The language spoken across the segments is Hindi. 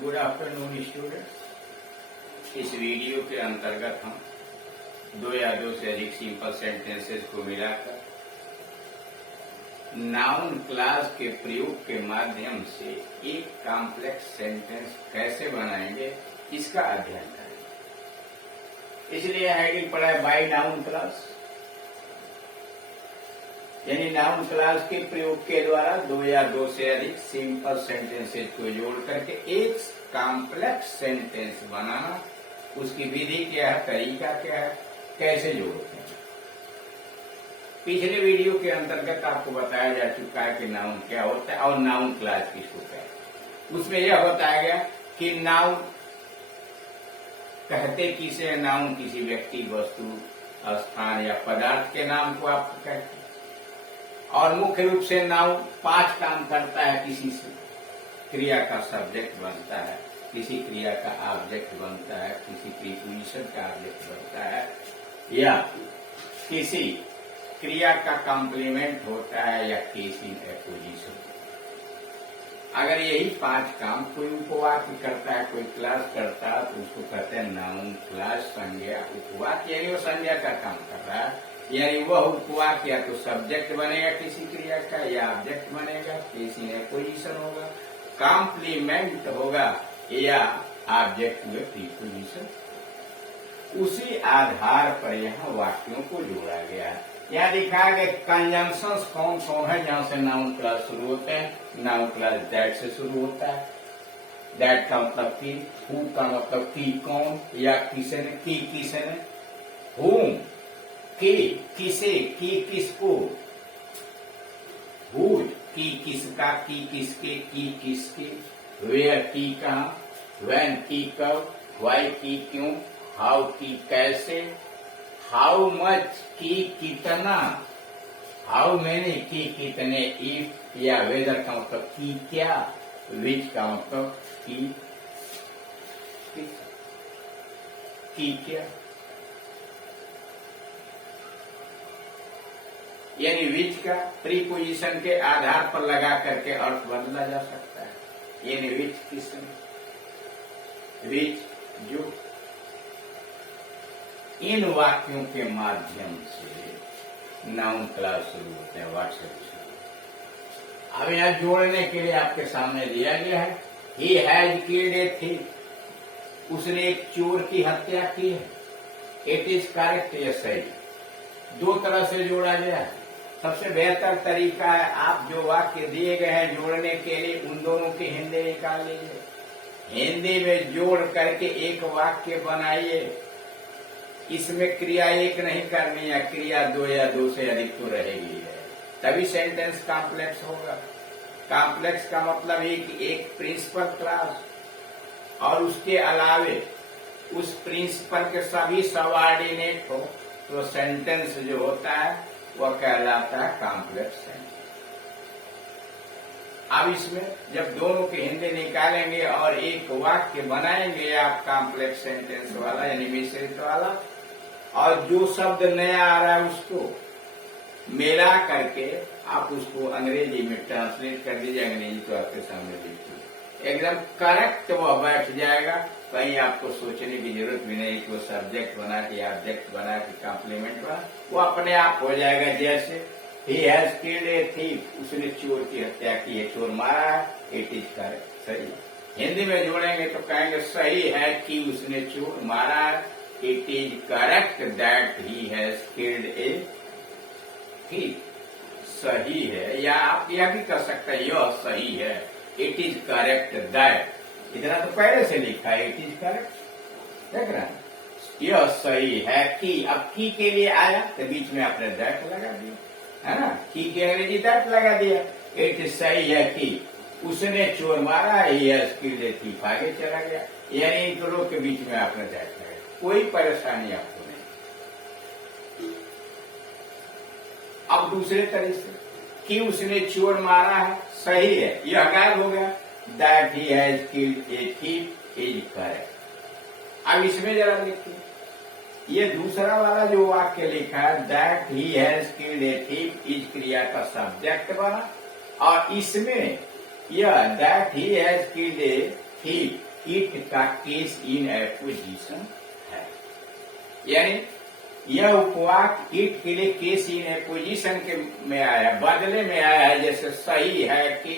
Good afternoon students. इस वीडियो के अंतर्गत हम दो या दो से अधिक सिंपल सेंटेंसेस को मिलाकर नाउन क्लास के प्रयोग के माध्यम से एक कॉम्प्लेक्स सेंटेंस कैसे बनाएंगे इसका अध्ययन करेंगे। इसलिए हेडिंग पड़ा है बाय नाउन क्लास, यानी नाउन क्लास के प्रयोग के द्वारा दो या दो से अधिक सिंपल सेंटेंसेस को जोड़ करके एक कॉम्प्लेक्स सेंटेंस बनाना, उसकी विधि क्या है, तरीका क्या है, कैसे जोड़ते हैं। पिछले वीडियो के अंतर्गत आपको बताया जा चुका है कि नाउन क्या होता है और नाउन क्लास किसको कहते हैं। उसमें यह बताया गया कि नाउन कहते किसे, नाउन किसी व्यक्ति, वस्तु, स्थान या पदार्थ के नाम को आप कहते हैं। और मुख्य रूप से नाउन 5 काम करता है। किसी से क्रिया का सब्जेक्ट बनता है, किसी क्रिया का ऑब्जेक्ट बनता है, किसी प्रीपोजिशन का ऑब्जेक्ट बनता है, या किसी क्रिया का कॉम्प्लीमेंट होता है, या किसी एपोजिशन। अगर यही 5 काम कोई उपवाक्य करता है, कोई क्लास करता है, तो उसको कहते हैं नाउन क्लास। संज्ञा उपवाक्य, यानी वो संज्ञा का काम कर रहा है, यानी वह उपवाक्य या तो सब्जेक्ट बनेगा किसी क्रिया का, या ऑब्जेक्ट बनेगा, किसी एपोजिशन होगा, कॉम्प्लीमेंट होगा, या ऑब्जेक्ट में प्रीपोजिशन। उसी आधार पर यहाँ वाक्यों को जोड़ा गया है। यहाँ दिखाया गया कंजंक्शंस कौन कौन है जहाँ से नाउन क्लास शुरू होते हैं। नाउन क्लास दैट से शुरू होता है। दैट का मतलब की, हु का मतलब की कौन, या किसे ने, की किसे ने, हुम के किसे, की किसको, हु की किसका, की किसके, की किसके, वेयर की कहाँ, व्हेन की कब, व्हाई की क्यों, हाउ की कैसे, हाउ मच की कितना, हाउ मेनी की कितने, इफ या वेदर का मतलब की क्या, विच का मतलब की क्या, यानी विच का प्रीपोजिशन के आधार पर लगा करके अर्थ बदला जा सकता है। यानी विच किसने, विच जो। इन वाक्यों के माध्यम से नाउन क्लास शुरू होते हैं, वाक्य शुरू। अब यहाँ जोड़ने के लिए आपके सामने दिया गया है, he has killed a thief, उसने एक चोर की हत्या की है। इट इज करेक्ट, ये सही। 2 तरह से जोड़ा गया है। सबसे बेहतर तरीका है, आप जो वाक्य दिए गए हैं जोड़ने के लिए, उन दोनों की हिंदी निकाल लीजिए, हिंदी में जोड़ करके एक वाक्य बनाइए। इसमें क्रिया एक नहीं करनी है, क्रिया 2 या 2 से अधिक तो रहेगी है, तभी सेंटेंस कॉम्प्लेक्स होगा। कॉम्प्लेक्स का मतलब है कि एक प्रिंसिपल क्लास और उसके अलावे उस प्रिंसिपल के सभी सबऑर्डिनेट हो, तो सेंटेंस जो होता है वह कहलाता है कॉम्प्लेक्स सेंटेंस। अब इसमें जब दोनों की हिंदी निकालेंगे और एक वाक्य बनाएंगे आप कॉम्प्लेक्स सेंटेंस वाला, यानी मिश्रित वाला, और जो शब्द नया आ रहा है उसको मिला करके आप उसको अंग्रेजी में ट्रांसलेट कर दीजिए। अंग्रेजी तो आपके सामने देखिए, एकदम करेक्ट वह बैठ जाएगा। कहीं आपको सोचने की जरूरत भी नहीं कि वो सब्जेक्ट बना के, ऑब्जेक्ट बना के, कॉम्प्लीमेंट बना, वो अपने आप हो जाएगा। जैसे he has killed a thief, उसने चोर की हत्या की है, चोर मारा है, इट इज करेक्ट, सही। हिंदी में जोड़ेंगे तो कहेंगे सही है कि उसने चोर मारा है, it is correct that he has killed a thief, सही है। या आप यह भी कर सकते हैं, यह सही है, इट इज करेक्ट दैट। इतना तो पहले से लिखा है, इट इज करेक्ट, देख रहे हैं, यह सही है कि। अब की के लिए आया तो बीच में आपने दैट लगा दिया, है ना, की के अंग्रेजी दैट लगा दिया। इट सही है कि उसने चोर मारा है, यह किल्ड थीफ, आगे चला गया, यानी इन दोनों के बीच में आपने दैट लगा, कोई परेशानी आपको नहीं। अब दूसरे तरीके से कि उसने चोर मारा है, सही है, यह गायब हो गया। That he has killed a thief is correct. अब इसमें जरा देखिए, ये दूसरा वाला जो वाक्य लिखा है, that he has killed a thief, is क्रिया का सब्जेक्ट बना और इसमें यह that he has killed A thief it का केस इन एपोजिशन है, यानी यह उपवाक इट के लिए केस इन एपोजिशन के में आया, बदले में आया है। जैसे सही है कि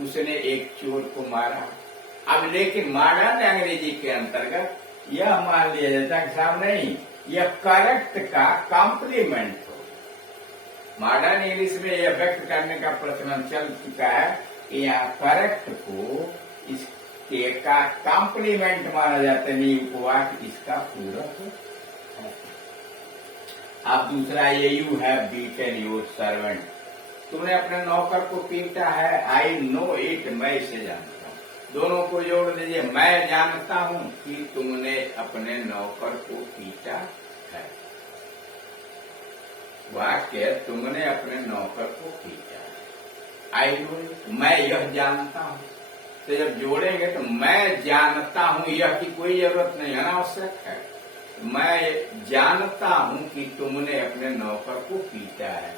उसने एक चोर को मारा। अब लेकिन मॉडर्न अंग्रेजी के अंतर्गत यह मान लिया जाता है साहब नहीं, यह करेक्ट का कॉम्प्लीमेंट हो। मॉडर्न इंग्लिश में यह व्यक्त करने का प्रचलन चल चुका है कि यहाँ करेक्ट को इसके का कॉम्प्लीमेंट माना जाता है, नहीं उपवाक इसका पूरक है। अब दूसरा ये you have beaten your servant, तुमने अपने नौकर को पीटा है। आई नो इट, मैं इसे जानता हूँ। दोनों को जोड़ दीजिए, मैं जानता हूँ कि तुमने अपने नौकर को पीटा है। वाक्य तुमने अपने नौकर को पीटा है। आई नो इट, मैं यह जानता हूँ। तो जब जोड़ेंगे तो मैं जानता हूँ यह की कोई जरूरत नहीं, अनावश्यक है। मैं जानता हूं कि तुमने अपने नौकर को पीटा है।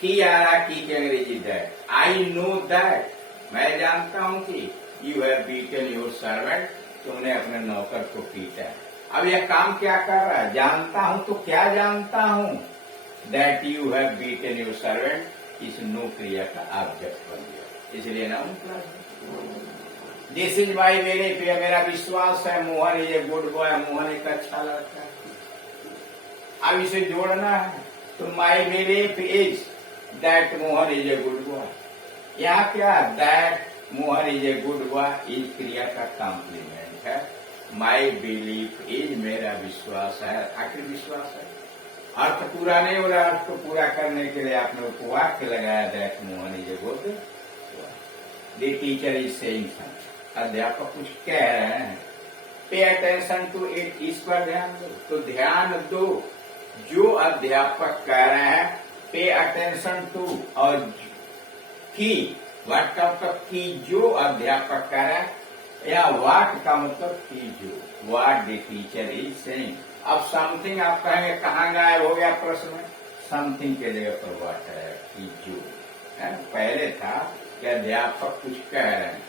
की आ रहा की अंग्रेजी दैट, आई नो दैट, मैं जानता हूं कि you have beaten your servant, तुमने अपने नौकर को पीटा है। अब यह काम क्या कर रहा है, जानता हूं तो क्या जानता हूं, that you have beaten your servant, इस नो क्रिया का ऑब्जेक्ट बन गया, इसलिए noun clause. This is my belief, मेरा विश्वास है Mohan is a good boy, Mohan एक अच्छा लड़का है। अब इसे जोड़ना है तो my belief is that Mohan is a good boy. यहाँ क्या, that Mohan is a good boy is क्रिया का कॉम्प्लीमेंट है। माई बिलीफ इज मेरा विश्वास है, आखिर विश्वास है। अर्थ पूरा नहीं हो रहा, अर्थ को पूरा करने के लिए आपने उपवाक्य लगाया, that Mohan is a good boy. The teacher is saying something, अध्यापक कुछ कह रहे हैं। पे अटेंशन टू इट, इस पर ध्यान दो। तो ध्यान दो जो अध्यापक कह रहे हैं, पे अटेंशन टू, और की व्हाट का मतलब की जो अध्यापक कह रहे हैं, या व्हाट का मतलब की जो, what the teacher is saying. अब समथिंग आप कहेंगे कहाँ गायब हो गया प्रश्न में, समथिंग के जगह पर व्हाट है, की जो है। पहले था कि अध्यापक कुछ कह रहे हैं,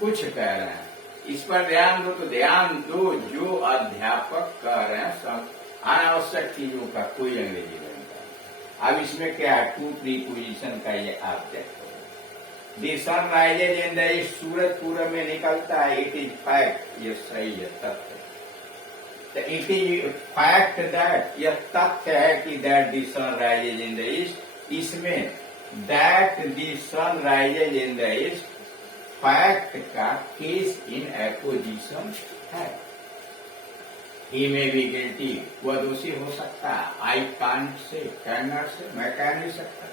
कुछ कह रहे हैं, इस पर ध्यान दो। तो ध्यान दो जो अध्यापक कह रहे हैं, अनावश्यक चीजों का कोई अंग्रेजी नहीं था। अब इसमें क्या है, टू प्रीपोजिशन का ये ऑब्जेक्ट हो। The sun rises in the east, सूरज पूरब में निकलता है। इट इज फैक्ट, ये सही है, तथ्य। इट इज फैक्ट दैट, यह तथ्य है कि that the sun rises in the east. इसमें that the sun rises in the east fact का केस इन एपोजिशन है। ही में बी गिल्टी, वह दोषी हो सकता है। I can't say, can not से, मैं कह नहीं सकता,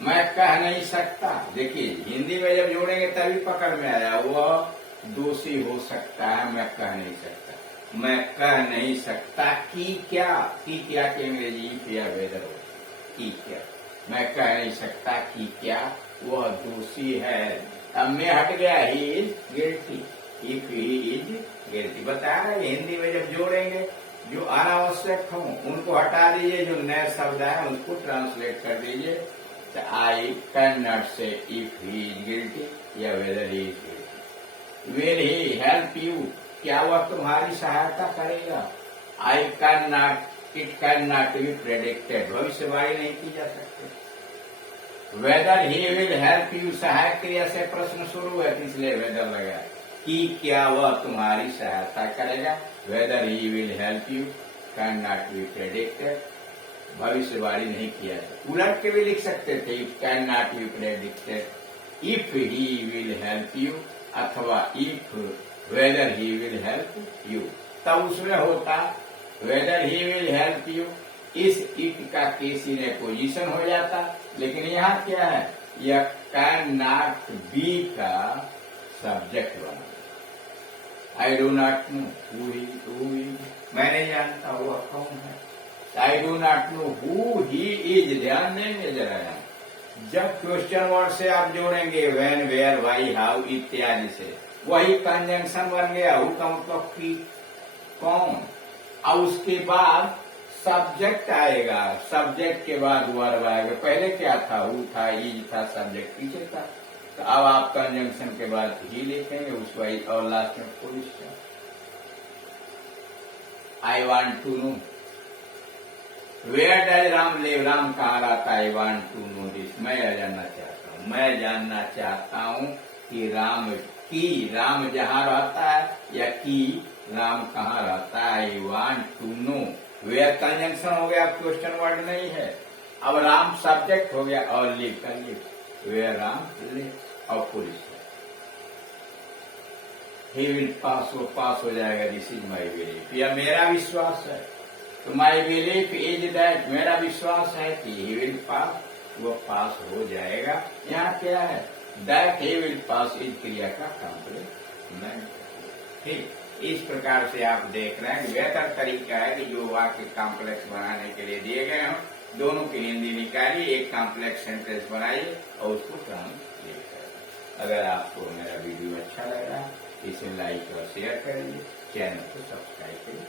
मैं कह नहीं सकता। देखिए हिंदी में जब जोड़ेंगे तभी पकड़ में आया, वह दोषी हो सकता है, मैं कह नहीं सकता। मैं कह नहीं सकता कि क्या, की क्या की अंग्रेजी या वेदर हो, की क्या, मैं कह नहीं सकता कि क्या वह दोषी है। अब मैं हट गया, he is guilty, if he is guilty. बता रहे हिंदी में जब जोड़ेंगे जो अनावश्यक हो उनको हटा दीजिए, जो नए शब्द है उसको ट्रांसलेट कर दीजिए। तो आई कैन नॉट से इफ ही इज गिल्टी या weather he is guilty. Will he help you, क्या वह तुम्हारी सहायता करेगा। I can not, it can not be predicted, भविष्यवाणी नहीं की जा सकती। Weather he will help you, सहायक क्रिया से प्रश्न शुरू है, इसलिए वेदर लगा कि क्या वह तुम्हारी सहायता करेगा। Weather he will help you can not be predicted, भविष्यवाणी नहीं किया था। उलट के भी लिख सकते थे, if can not be predicted if he will help you, अथवा if whether he will help you. तब उसमें होता whether he will help you, इस इट का केस इन पोजीशन हो जाता। लेकिन यहाँ क्या है, यह कैन नॉट बी का सब्जेक्ट बना। I do not know who is, मैं नहीं जानता वह कौन है। I do not know who he is, ध्यान देंगे जरा यहाँ। जब क्वेश्चन वर्ड से आप जोड़ेंगे व्हेन, वेयर, व्हाई, हाउ इत्यादि से, वही कंजंक्शन बन गया। हु का मतलब कि कौन, और उसके बाद सब्जेक्ट आएगा, सब्जेक्ट के बाद वर्ब आएगा। पहले क्या था? हु था, इज था, सब्जेक्ट पीछे था। तो अब आप कंजंक्शन के बाद ही लिखेंगे उसको, और लास्ट में full stop. I want to know where does Ram live. Ram कहाँ रहता है? I want to know this. मैं जानना चाहता हूँ, मैं जानना चाहता हूँ कि राम जहाँ रहता है, या कि राम कहाँ रहता है। I want to know where conjunction हो गया, क्वेश्चन वर्ड नहीं है। अब राम सब्जेक्ट हो गया और लिव का लिव, वेयर राम लिव और full stop. He will pass, वो पास हो जाएगा। दिस इज माई बिलीफ, यह मेरा विश्वास है। तो माई बिलीफ इज दैट, मेरा विश्वास है कि ही विल पास, वो पास हो जाएगा। यहाँ क्या है? That he will pass is क्रिया का कॉम्प्लीमेंट। ठीक, इस प्रकार से आप देख रहे हैं बेहतर तरीका है कि जो वाक्य कॉम्प्लेक्स बनाने के लिए दिए गए हों, दोनों की हिंदी निकालिए, एक कॉम्प्लेक्स सेंटेंस बनाइए और उसको ट्रांसलेट करिए। अगर आपको मेरा वीडियो अच्छा लग रहा है इसे लाइक और शेयर करिए, चैनल को सब्सक्राइब करिए।